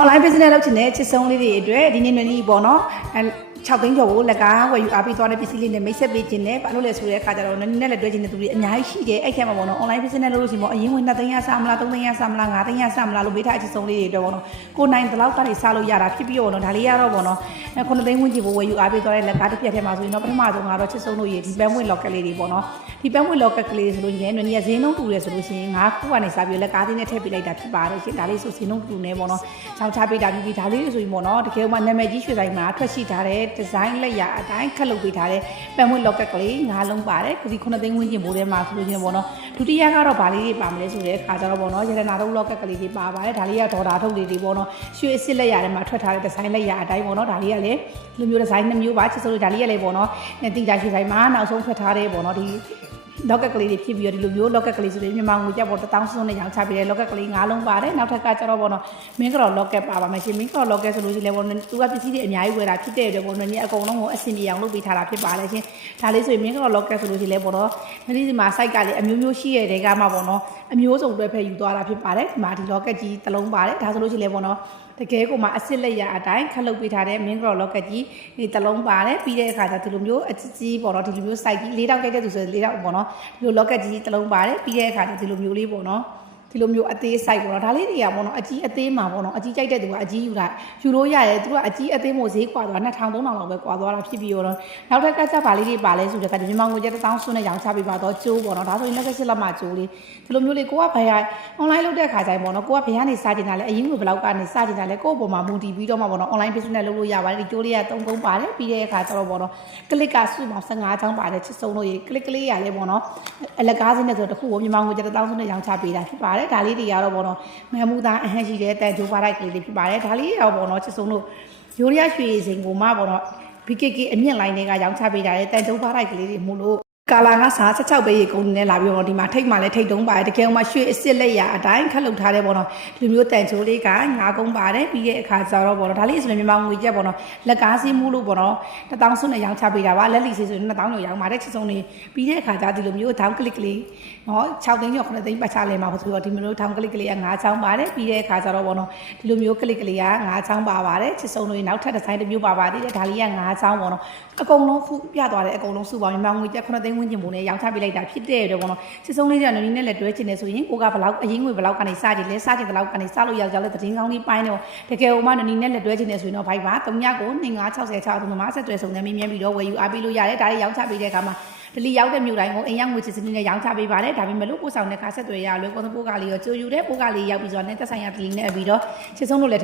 online business လုပ်ချင်တဲ့ချစ်ဆုံးလေးတွေအတွက်ဒီနေ့နေ့ပေါ့နော်6သိန်းကျော်ကိုလက်ကဝယ်ယူအားပေးသွားတဲ့ပစ္စည်းလေးနဲ့မိတ်ဆက်ပေးခြင်းနဲ့ဘာလို့လဲဆိုတဲ့အခါကျတော့နည်းနည်းလက်တွဲခြင်းတဲ့သူတွေအများကြီးရှိတယ်အဲ့ထဲမှာပေါ့နော် online business လုပ်လို့ရှိရင်ပေါ့အရင်ဝင်2သိန်းရစမလား3သိန်းရစမလား5သိန်းရစမလားလို့ပေးထားအချစ်ဆုံးလေးတွေအတွက်ပေါ့နော်ကိုနိုင်တလောက်ကနေစလို့ရတာဖြစ်ပြီးပေါ့နော်ဒါလေးရတော့ပေါ့နော်9သိန်းဝန်းကျင်ကိုဝယ်ယူအားပေးသွားတဲ့လက်ကတစ်ပြက်ထဲမှာဆိုရင်တော့ပထမဆုံးကတော့ချစ်ဆုံးတို့ရေဒီပန်းဝင် locket လေးတွေပေါ့နော်ဒီပန်းဝင် locket ကလေးဆိုလို့ရင်နည်းနည်းဈေးနှုန်းတူတယ်ဆိုလို့ရှိရင်9ခုကနေစပြီးလက်ကားသေးနဲ့ထည့်ပေးလိုက်တာဖြစ်ပါတယ်ရှင်ဒါလေးဆိုဈေးနှုန်းတူနေပေါ့နော်ချောင်းချပေးတာပြီးဒါလေးဆိုရင်ပေါ့နော်တကယ်မှနာမည်ကြီးရွှေဆိုင်မှာထွက်ရှိထားတဲ့ design လက်ရာအတိုင်းခက်လုပ်ပေးထားတဲ့ပန်းဝင် locket ကလေး9လုံးပါတယ်ဒီ9သိန်းဝန်းကျင်ပိုးထဲမှာဆိုလို့ချင်းပေါ့နော်ဒုတိယကတော့ဗာလေးတွေပါမလဲဆိုတဲ့အခါကျတော့ပေါ့နော်ရတနာတို့ locket ကလေးတွေပါပါတယ်ဒါလေးကဒေါ်တာထုတ်လေးတွေပေါ့နော်ရွှေအစ်စ်လက်ရာထဲမှာထွက်ထားတဲ့ design လက်ရာအတိုင်းပေါ့နော်ဒါလေးကလည်းဒီလိုမျိုး design 2မျိုးပါချစ်စိုးလို့ဒါလေးကလည်းပေါ့နော်တီတာရွှေဆိုင်မှာနောက်ဆုံးထွက်ထားတဲ့ပေါ့နော်ဒီlocket ကလေးတွေဖြစ်ပြီးတော့ဒီလိုမျိုး locket ကလေးဆိုရင်မြန်မာငွေကျပ်ပေါ်1000စုံနဲ့ရောင်းချပေးတယ် locket ကလေး9လုံးပါတယ်နောက်ထပ်ကကျတော့ပေါ့နော်မင်းကတော့ locket ပါပါမယ်ရှင်မင်းကတော့ locket ဆိုလို့ရှိရင်လည်းပေါ့နော်သူကပစ္စည်းတွေအများကြီးဝယ်တာဖြစ်တဲ့အတွက်ပေါ့နော်ညီအကုန်လုံးကိုအဆင်ပြေအောင်လုပ်ပေးထားတာဖြစ်ပါတယ်ရှင်ဒါလေးဆိုရင်မင်းကတော့ locket ဆိုလို့ရှိရင်လည်းပေါ့နော်ဒီမှာ site ကလည်းအမျိုးမျိုးရှိရတဲ့ကမှပေါ့နော်အမျိုးစုံတွဲဖက်ယူသွားတာဖြစ်ပါတယ်ဒီမှာဒီ locket ကြီးတစ်လုံးပါတယ်ဒါဆိုလို့ရှိရင်လည်းပေါ့နော်တကယ်ကိုမှအစ်စ်လက်ရအတိုင်းခက်လုပ်ပေးထားတဲ့မင်းကတော့ locket ကြီးဒီတစ်လုံးပါတယ်ပြီးတဲ့အခါကျဒီလိုမျိုးအကြီးပေါ့နော်ဒီလိုမျိုး site ကြီး၄တောက်ကြိုက်တဲ့သူဆို4တောက်ပေါ့နော်ဒီလို locket ကြီးတစ်လုံးပါတယ်ပြီးတဲ့အခါကျဒီလိုမျိုးလေးပေါ့နော်ဒီလိုမျိုးအသေး site ပေါ့နော်ဒါလေးတွေကပေါ့နော်အကြီးအသေးမှာပေါ့နော်အကြီးကြိုက်တဲ့သူကအကြီးယူလိုက်ယူလို့ရတယ်သူကအကြီးအသေးမို့ဈေးကွာသွား2000 3000လောက်ပဲကွာသွားတာဖြစ်ပြီးတော့နောက်ထပ်ကစားပါလေးတွေပါလဲဆိုတဲ့ကမြန်မာငွေကျပ်1000စုနဲ့ရောင်းချပေးပါတော့ကျိုးပေါ့နော်ဒါဆိုရင်လက်လက်မှာကျိုးလေးဒီလိုမျိုးလေးကိုကဘယ် online လုပ်တဲ့အခါကျရင်ပေါ့နော်ကိုကဘယ်ကနေစတင်တာလဲအရင်ကဘယ်လောက်ကနေစတင်တာလဲကိုယ့်အပေါ်မှာမူတည်ပြီးတော့မှပေါ့နော် online business လုပ်လို့ရပါတယ်ဒီကျိုးလေးက3ကုန်းပါတယ်ပြီးတဲ့အခါကျတော့ပေါ့နော် click ကစုမှာ15ချောင်းပါတယ်ချစ်ဆုံးလို့ရေ click ကလေးရလဲပေါ့နော်အလကားစင်းနဲ့ဆိုတခုကိုမြန်မာငွေကျပ်1000စုနဲ့ရောင်းချပေးတာဖြစ်ပါတယ်ဒါလေးတွေကတော့ပေါ့နော်မမူသားအဟန့်ရှိတဲ့တန်ဂျိုးပါလိုက်ကလေးတွေဖြစ်ပါတယ်ဒါလေးရောပေါ့နော်ချစ်ဆုံးလို့ရိုးရရွှေစင်ကိုမှပေါ့နော် BKK အမြင့်လိုင်းတွေကရောင်းချပေးကြတဲ့တန်ဂျိုးပါလိုက်ကလေးတွေမို့လို့ကာလာကစား16ပဲရေကုန်နေလာပြီးတော့ဒီမှာထိတ်မှလည်းထိတ်တုံးပါတယ်တကယ်မှရွှေအစ်စ်လက်ရအတိုင်းခက်လုပ်ထားတဲ့ပေါ့နော်ဒီလိုမျိုးတန်ချိုးလေးက9ကုန်းပါတယ်ပြီးတဲ့အခါကျတော့ပေါ့နော်ဒါလေးဆိုရင်မြန်မာငွေကျပ်ပေါ့နော်လက်ကားစီးမှုလို့ပေါ့နော်1000စုနဲ့ရောင်းချပေးတာပါလက်လီစီဆိုရင်2000ကျော်ရောင်းပါတယ်ချစ်ဆုံးနေပြီးတဲ့အခါကျဒီလိုမျိုး down click ကလေးနော်6သိန်းကျော်9သိန်းပတ်ချလဲမှာဆိုတော့ဒီမျိုး down click ကလေးက9ချောင်းပါတယ်ပြီးတဲ့အခါကျတော့ပေါ့နော်ဒီလိုမျိုး click ကလေးက9ချောင်းပါပါတယ်ချစ်ဆုံးလို့နောက်ထပ်ဒီဇိုင်းတစ်မျိုးပါပါသေးတယ်ဒါလေးက9ချောင်းပေါ့နော်အကုန်လုံးခုပြသွားတယ်အကုန်လုံးစုပါမြန်မာငွေကျပ်9သိန်းဝန်းကျင်ပုံနဲ့ရောင်းချပေးလိုက်တာဖြစ်တဲ့တော့ပေါ့နော်စစ်ဆုံးလေးတွေကနည်းနည်းနဲ့လက်တွဲချင်နေဆိုရင်ကိုကဘလောက်အရင်ငွေဘလောက်ကနေစကြည့်လဲစကြည့်ဘလောက်ကနေစလို့ရကြလဲသတင်းကောင်းလေးပိုင်းတော့တကယ်ဟိုမှနည်းနည်းလက်တွဲချင်နေဆိုရင်တော့ Viber 3ညကို2566ဒီမှာဆက်သွယ်စုံစမ်းမြင်ပြီးတော့ဝယ်ယူအားပေးလို့ရတယ်ဒါလေးရောင်းချပေးတဲ့အခါမှာဒလီရောက်တဲ့မြို့တိုင်းကိုအိမ်ရောက်ငွေစစ်စစ်နဲ့ရောင်းချပေးပါတယ်ဒါပေမဲ့လို့ပို့ဆောင်တဲ့ခါဆက်သွယ်ရလွယ်ကောပို့ကလေးရောကြိုယူတဲ့ပို့ကလေးရောက်ပြီးဆိုတော့နဲ့သက်ဆိုင်ရာဒလီနဲ့ပြီးတော့ချစ်ဆုံးလို့လည်း